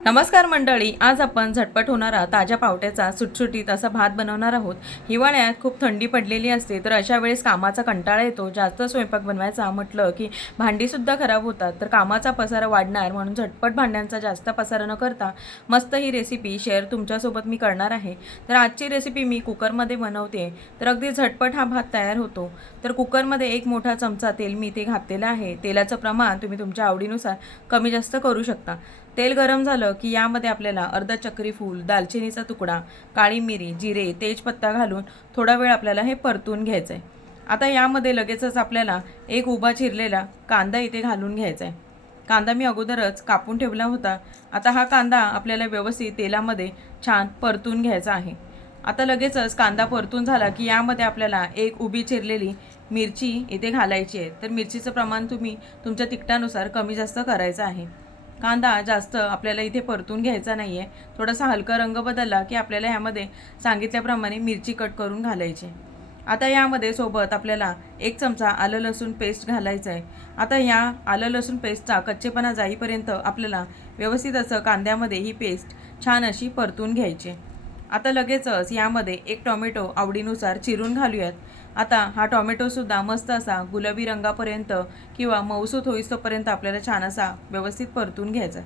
नमस्कार मंडळी आज आपण झटपट होणारा ताज्या पावट्याचा सुटसुटीत असा भात बनवणार आहोत. हिवाळ्यात खूप थंडी पडलेली असते तर अशा वेळेस कामाचा कंटाळा येतो. जास्त स्वयंपाक बनवायचा म्हटलं की भांडीसुद्धा खराब होतात तर कामाचा पसारा वाढणार म्हणून झटपट भांड्यांचा जास्त पसारा न करता मस्त ही रेसिपी शेअर तुमच्यासोबत मी करणार आहे. तर आजची रेसिपी मी कुकरमध्ये बनवते तर अगदी झटपट हा भात तयार होतो. तर कुकरमध्ये एक मोठा चमचा तेल मी इथे घातलेलं आहे. तेलाचं प्रमाण तुम्ही तुमच्या आवडीनुसार कमी जास्त करू शकता. तेल गरम झालं की यामध्ये आपल्याला अर्धा चक्री फूल दालचिनीचा तुकडा काळी मिरी जिरे तेजपत्ता घालून थोडा वेळ आपल्याला हे परतून घ्यायचं आहे आता यामध्ये लगेचच आपल्याला एक उभा चिरलेला कांदा इथे घालून घ्यायचा आहे कांदा मी अगोदरच कापून ठेवला होता. आता हा कांदा आपल्याला व्यवस्थित तेलामध्ये छान परतून घ्यायचा आहे. आता लगेचच कांदा परतून झाला की यामध्ये आपल्याला एक उभी चिरलेली मिरची इथे घालायची आहे. तर मिरचीचं प्रमाण तुम्ही तुमच्या तिखटानुसार कमी जास्त करायचं आहे. कांदा जास्त आपल्याला इथे परतून घ्यायचा नाही आहे थोडासा हलका रंग बदलला की आपल्याला ह्यामध्ये सांगितल्याप्रमाणे मिरची कट करून घालायची. आता यामध्ये सोबत आपल्याला एक चमचा आलं लसूण पेस्ट घालायचं आहे आता या आलं लसूण पेस्टचा कच्चेपणा जाईपर्यंत आपल्याला व्यवस्थित असं कांद्यामध्ये ही पेस्ट छान अशी परतून घ्यायची. आता लगेचच यामध्ये एक टॉमॅटो आवडीनुसार चिरून घालूयात. आता हा टॉमॅटोसुद्धा मस्त असा गुलाबी रंगापर्यंत किंवा मऊसूत होईस्तोपर्यंत आपल्याला छान असा व्यवस्थित परतून घ्यायचा.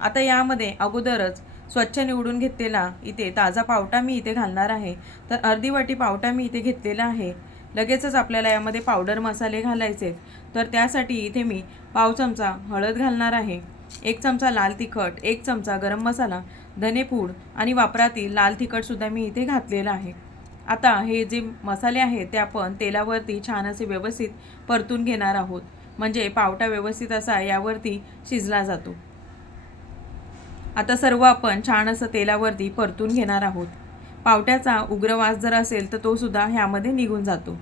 आता यामध्ये अगोदरच स्वच्छ निवडून घेतलेला इथे ताजा पावटा मी इथे घालणार आहे. तर अर्धी वाटी पावटा मी इथे घेतलेला आहे. लगेचच आपल्याला यामध्ये पावडर मसाले घालायचे तर त्यासाठी इथे मी पाव चमचा हळद घालणार आहे. एक चमचा लाल तिखट एक चमचा गरम मसाला धनेपूड आणि वापरातील लाल तिखटसुद्धा मी इथे घातलेलं आहे. आता हे जे मसाले आहेत ते आपण तेलावरती छान असे व्यवस्थित परतून घेणार आहोत. म्हणजे पावटा व्यवस्थित असा यावरती शिजला जातो. आता सर्व आपण छान असं तेलावरती परतून घेणार आहोत. पावट्याचा उग्र वास जर असेल तर तो सुद्धा ह्यामध्ये निघून जातो.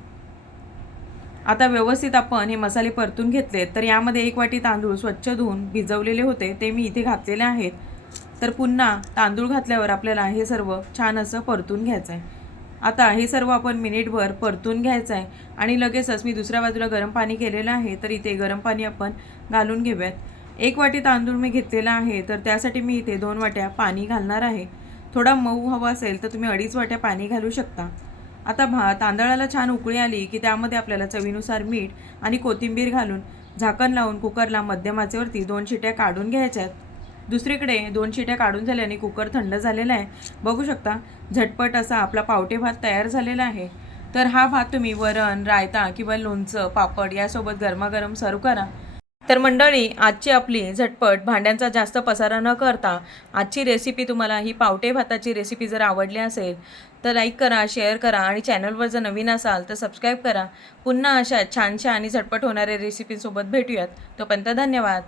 आता व्यवस्थित आपण हे मसाले परतून घेतले तर यामध्ये एक वाटी तांदूळ स्वच्छ धुवून भिजवलेले होते ते मी इथे घातलेले आहेत. तर पुन्हा तांदूळ घातल्यावर आपल्याला हे सर्व छान असं परतून घ्यायचं आहे आता हे सर्व आपण मिनिटभर परतून घ्यायचं आहे आणि लगेचच मी दुसऱ्या बाजूला गरम पाणी केलेलं आहे तर इथे गरम पाणी आपण घालून घेऊयात. एक वाटी तांदूळ मी घेतलेला आहे तर त्यासाठी मी इथे दोन वाट्या पाणी घालणार आहे. थोडा मऊ हवा असेल तर तुम्ही अडीच वाट्या पाणी घालू शकता. आता भा तांदळाला छान उकळी आली की त्यामध्ये आपल्याला चवीनुसार मीठ आणि कोथिंबीर घालून झाकण लावून कुकरला मध्यमाचेवरती दोन शिट्या काढून घ्यायच्या आहेत दुसरीकडे दोन शिट्या काढून झाल्याने कुकर थंड झालेला आहे. बघू शकता झटपट असा आपला पावटे भात तयार झालेला आहे. तर हा भात तुम्ही वरण रायता किंवा लोणचं पापड यासोबत गरमागरम सर्व करा. तर मंडळी आजची आपली झटपट भांड्यांचा जास्त पसारा न करता आजची रेसिपी तुम्हाला ही पावटे भाताची रेसिपी जर आवडली असेल तर लाईक करा शेअर करा आणि चॅनलवर जर नवीन असाल तर सबस्क्राईब करा. पुन्हा अशा छानशा आणि झटपट होणाऱ्या रेसिपीसोबत भेटूयात. तोपर्यंत धन्यवाद.